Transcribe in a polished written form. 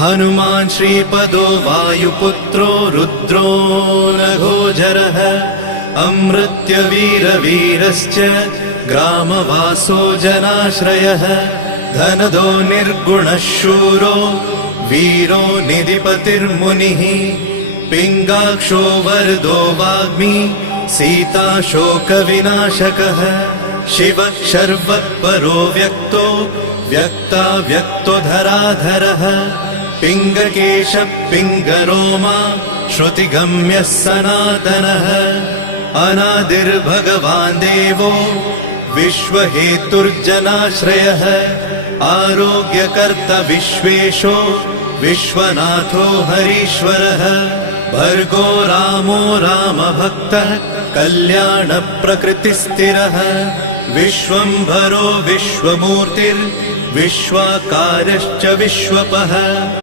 हनुमान् श्रीपदो वायुपुत्रो रुद्रो नघोजरः अमृत्यवीरवीरश्च ग्रामवासो जनाश्रयः धनदो निर्गुणः शूरो वीरो निधिपतिर्मुनिः पिङ्गाक्षो वरदो वाग्मी सीताशोकविनाशकः शिवः शर्वत्परो व्यक्तो व्यक्ताव्यक्तो धराधरः पिङ्गकेशः पिङ्गरोमा श्रुतिगम्यः सनातनः अनादिर्भगवान् देवो विश्वहेतुर्जनाश्रयः आरोग्यकर्ता विश्वेशो विश्वनाथो हरीश्वरः भर्गो रामो रामभक्तः कल्याणप्रकृतिस्थिरः विश्वम्भरो विश्वमूर्तिर्विश्वाकारश्च विश्वपः।